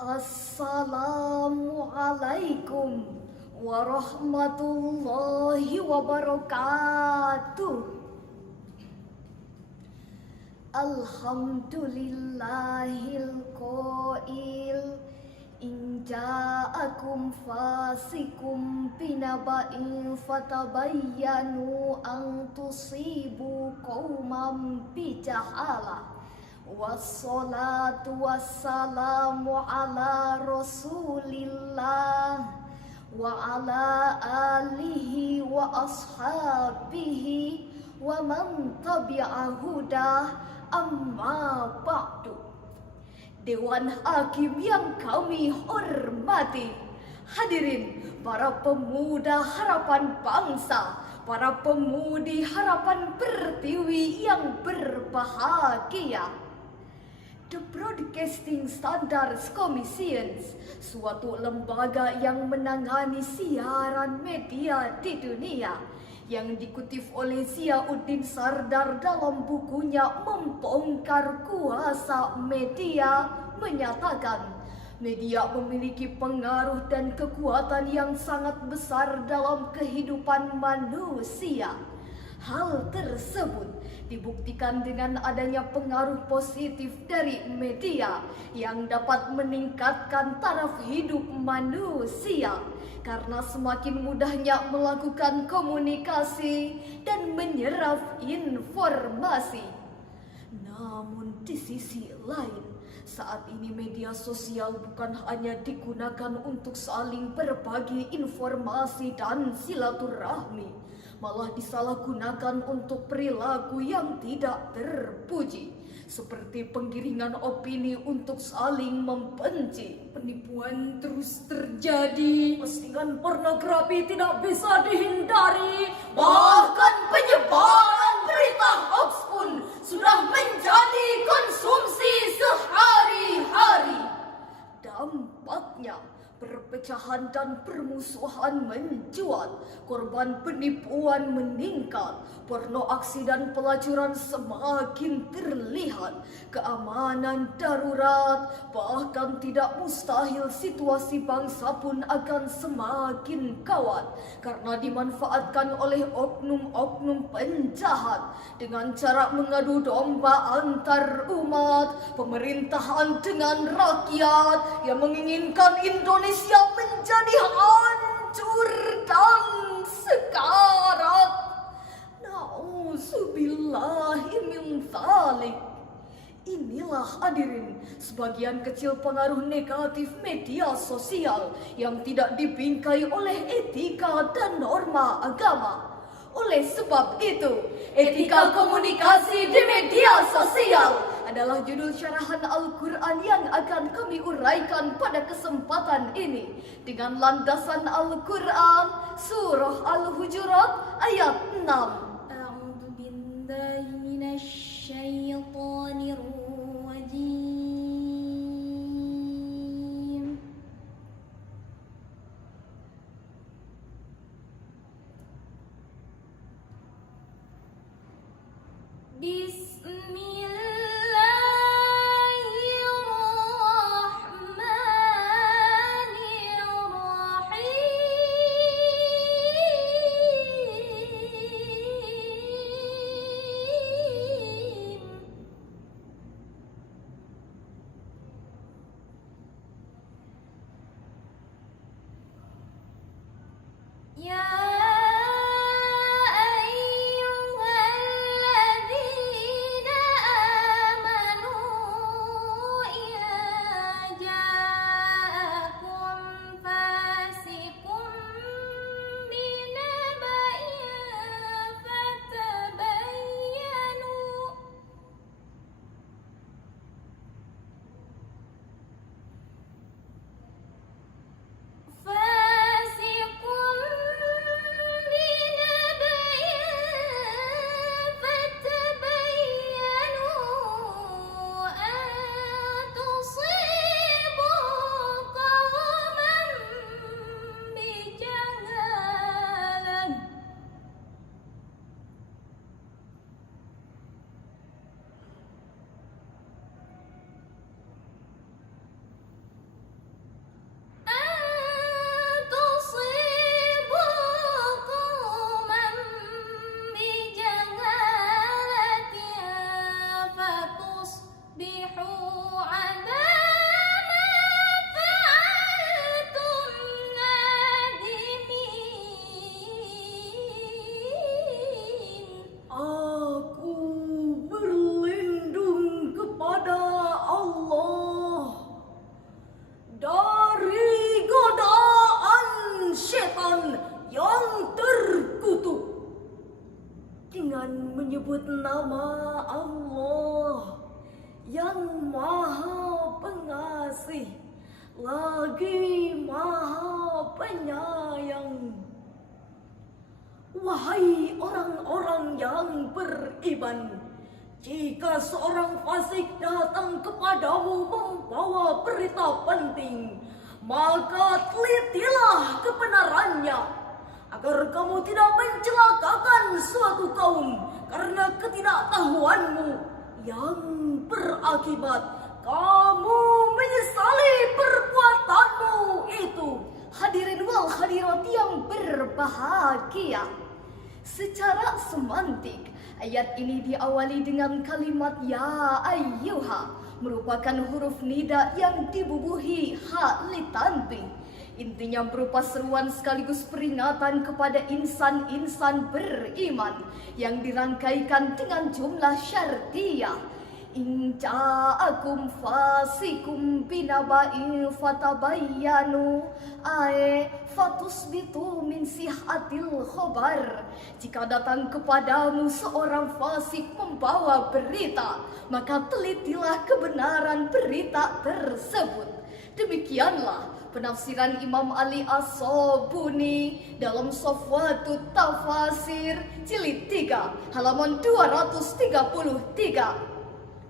Assalamualaikum warahmatullahi wabarakatuh. Alhamdulillahil qail in ja'akum fasikum binaba'in fatabayyanu an tusibu qauman bijahalah. Wassalatu wassalamu ala rasulillah wa ala alihi wa ashabihi wa man tabi'a hudah, amma ba'du. Dewan Hakim yang kami hormati, hadirin para pemuda harapan bangsa, para pemudi harapan Pertiwi yang berbahagia. The Broadcasting Standards Commission, suatu lembaga yang menangani siaran media di dunia, yang dikutip oleh Ziauddin Sardar dalam bukunya Membongkar Kuasa Media, menyatakan media memiliki pengaruh dan kekuatan yang sangat besar dalam kehidupan manusia. Hal tersebut dibuktikan dengan adanya pengaruh positif dari media yang dapat meningkatkan taraf hidup manusia, karena semakin mudahnya melakukan komunikasi dan menyerap informasi. Namun di sisi lain, saat ini media sosial bukan hanya digunakan untuk saling berbagi informasi dan silaturahmi, malah disalahgunakan untuk perilaku yang tidak terpuji, seperti penggiringan opini untuk saling membenci. Penipuan terus terjadi, postingan pornografi tidak bisa dihindari, bahkan penyebaran berita hoax pun sudah menjadi konsumsi sehari-hari. Dampaknya perpecahan dan permusuhan mencuat, korban penipuan meningkat, porno aksi dan pelacuran semakin terlihat, keamanan darurat, bahkan tidak mustahil situasi bangsa pun akan semakin kawat karena dimanfaatkan oleh oknum-oknum penjahat dengan cara mengadu domba antar umat, pemerintahan dengan rakyat yang menginginkan Indonesia menjadi hancur dan sekarat. Nauzubillahi min dzalik. Inilah hadirin sebagian kecil pengaruh negatif media sosial yang tidak dibingkai oleh etika dan norma agama. Oleh sebab itu, etika komunikasi di media sosial adalah judul syarahan Al-Quran yang akan kami uraikan pada kesempatan ini dengan landasan Al-Quran Surah Al-Hujurat ayat 6. A'udzu billahi minasy syaithanir rajim. فتصبحوا على ما فعلتم نادمين. Aku berlindung kepada Allah dari godaan setan yang terkutuk dengan menyebut nama Allah yang Maha Pengasih lagi Maha Penyayang. Wahai orang-orang yang beriman, jika seorang fasik datang kepadamu membawa berita penting, maka telitilah kebenarannya, agar kamu tidak mencelakakan suatu kaum karena ketidaktahuanmu yang berakibat kamu menyesali perbuatanmu itu. Hadirin wal hadirat yang berbahagia, secara semantik ayat ini diawali dengan kalimat ya ayyuha, merupakan huruf nida yang dibubuhi ha litanbih. Intinya berupa seruan sekaligus peringatan kepada insan-insan beriman yang dirangkaikan dengan jumlah syartiyah. In ja'akum fasikum binaba'in fatabayyanu fatusbitu min sihatil khobar. Jika datang kepadamu seorang fasik membawa berita, maka telitilah kebenaran berita tersebut. Demikianlah penafsiran Imam Ali As-Sobuni dalam Safwatut Tafasir jilid 3 halaman 233.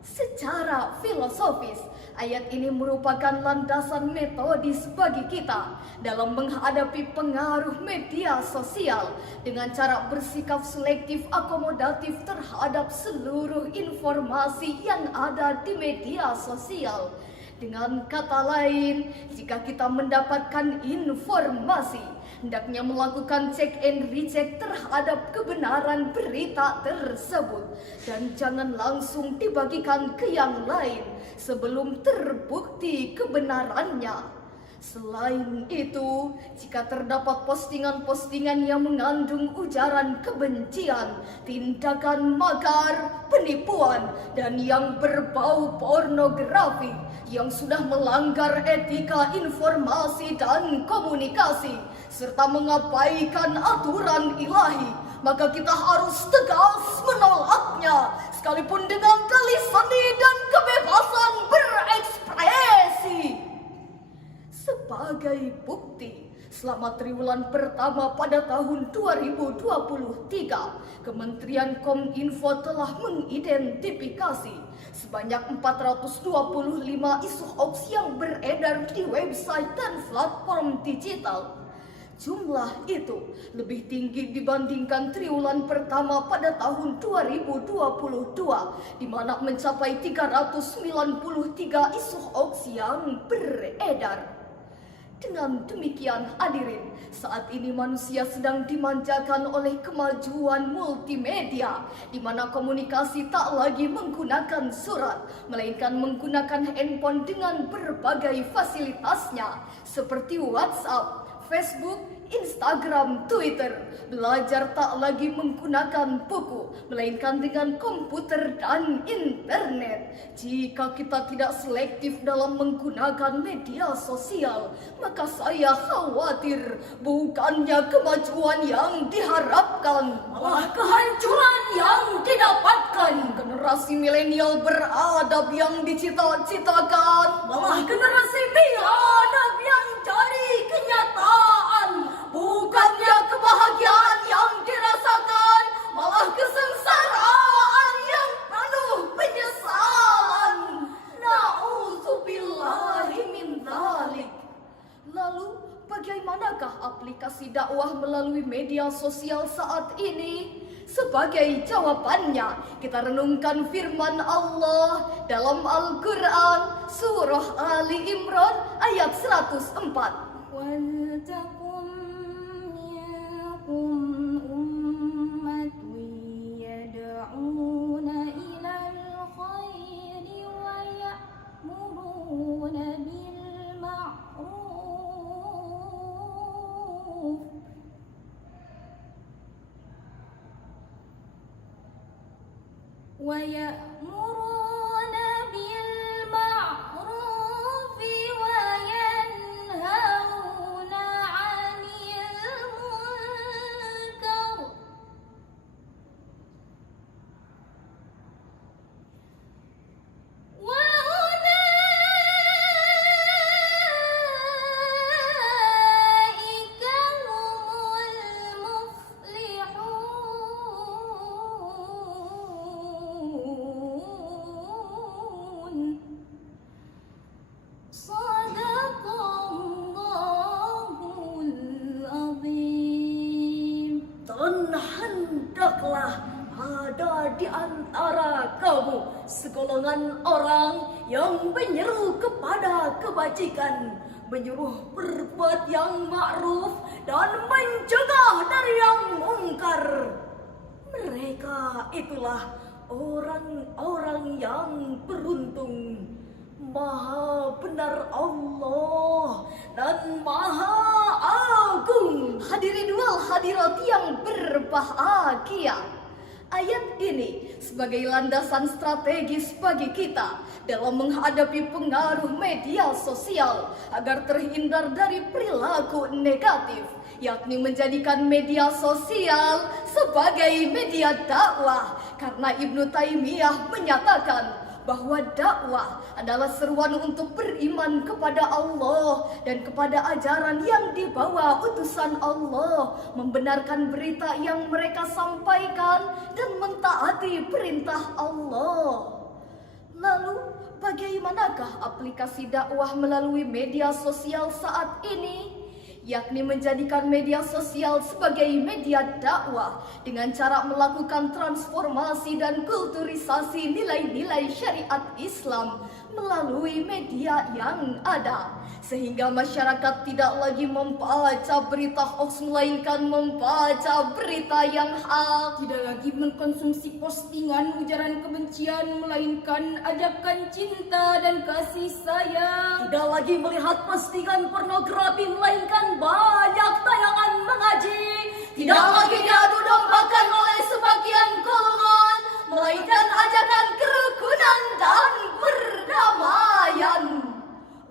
Secara filosofis, ayat ini merupakan landasan metodis bagi kita dalam menghadapi pengaruh media sosial dengan cara bersikap selektif akomodatif terhadap seluruh informasi yang ada di media sosial. Dengan kata lain, jika kita mendapatkan informasi, hendaknya melakukan check and recheck terhadap kebenaran berita tersebut dan jangan langsung dibagikan ke yang lain sebelum terbukti kebenarannya. Selain itu, jika terdapat postingan-postingan yang mengandung ujaran kebencian, tindakan makar, penipuan, dan yang berbau pornografi yang sudah melanggar etika informasi dan komunikasi, serta mengabaikan aturan ilahi, maka kita harus tegas menolaknya, sekalipun dengan lisan dan kebebasan berekspresi. Sebagai bukti, selama triwulan pertama pada tahun 2023, Kementerian Kominfo telah mengidentifikasi sebanyak 425 isu hoax yang beredar di website dan platform digital. Jumlah itu lebih tinggi dibandingkan triwulan pertama pada tahun 2022, di mana mencapai 393 isu hoax yang beredar. Dengan demikian hadirin, saat ini manusia sedang dimanjakan oleh kemajuan multimedia, di mana komunikasi tak lagi menggunakan surat, melainkan menggunakan handphone dengan berbagai fasilitasnya, seperti WhatsApp, Facebook, Instagram, Twitter. Belajar tak lagi menggunakan buku, melainkan dengan komputer dan internet. Jika kita tidak selektif dalam menggunakan media sosial, maka saya khawatir bukannya kemajuan yang diharapkan, malah kehancuran yang didapatkan. Generasi milenial beradab yang dicita-citakan, malah generasi biadab yang jadi kenyataan. Bukannya kebahagiaan yang dirasakan, malah kesengsaraan yang penuh penyesalan. Na'udzubillahi min dzalik. Lalu, bagaimanakah aplikasi dakwah melalui media sosial saat ini? Sebagai jawabannya, kita renungkan firman Allah dalam Al-Quran, Surah Ali Imran ayat 104. وَلْتَكُنْ مِنْكُمْ أُمَّةٌ يَدْعُونَ إِلَى الْخَيْرِ وَيَنْهَوْنَ segolongan orang yang menyeru kepada kebajikan, menyuruh berbuat yang ma'ruf dan mencegah dari yang mungkar. Mereka itulah orang-orang yang beruntung. Maha benar Allah dan Maha Agung. Hadirin wal hadirat yang berbahagia, ayat ini sebagai landasan strategis bagi kita dalam menghadapi pengaruh media sosial agar terhindar dari perilaku negatif, yakni menjadikan media sosial sebagai media dakwah. Karena Ibnu Taimiyah menyatakan bahwa dakwah adalah seruan untuk beriman kepada Allah dan kepada ajaran yang dibawa utusan Allah, membenarkan berita yang mereka sampaikan dan mentaati perintah Allah. Lalu, bagaimanakah aplikasi dakwah melalui media sosial saat ini? Yakni menjadikan media sosial sebagai media dakwah dengan cara melakukan transformasi dan kulturisasi nilai-nilai syariat Islam melalui media yang ada, sehingga masyarakat tidak lagi membaca berita hoax melainkan membaca berita yang hak, Tidak lagi mengkonsumsi postingan ujaran kebencian melainkan ajakan cinta dan kasih sayang. tidak lagi melihat postingan pornografi melainkan banyak tayangan mengaji, tidak lagi diadu dombakan oleh sebagian golongan melainkan ajakan kerukunan dan perdamaian.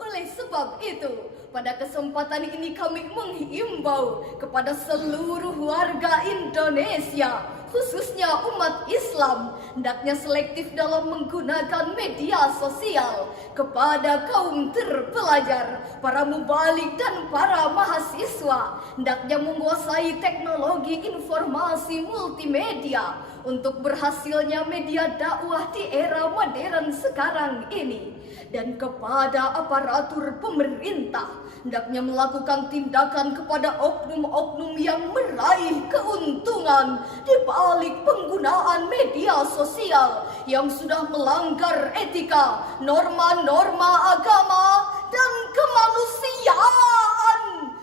Oleh sebab itu, pada kesempatan ini kami menghimbau kepada seluruh warga Indonesia, khususnya umat Islam, hendaknya selektif dalam menggunakan media sosial. Kepada kaum terpelajar, para mubalik dan para mahasiswa, hendaknya menguasai teknologi informasi multimedia untuk berhasilnya media dakwah di era modern sekarang ini. Dan kepada aparatur pemerintah, hendaknya melakukan tindakan kepada oknum-oknum yang meraih keuntungan di balik penggunaan media sosial yang sudah melanggar etika, norma-norma agama, dan kemanusiaan.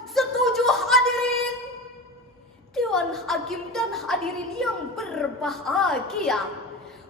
Setuju hadirin? Dewan Hakim dan hadirin yang berbahagia,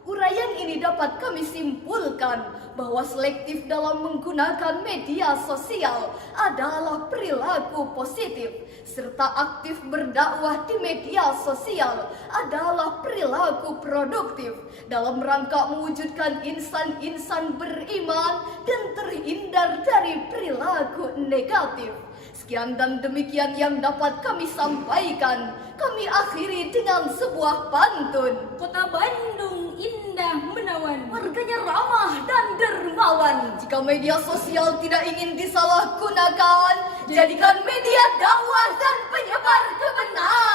uraian ini dapat kami simpulkan bahwa selektif dalam menggunakan media sosial adalah perilaku positif, serta aktif berdakwah di media sosial adalah perilaku produktif dalam rangka mewujudkan insan-insan beriman dan terhindar dari perilaku negatif. Sekian dan demikian yang dapat kami sampaikan. Kami akhiri dengan sebuah pantun. Kota Bandung indah menawan, Warganya ramah dan dermawan. Jika media sosial tidak ingin disalahgunakan, jadikan media dakwah dan penyebar kebenaran.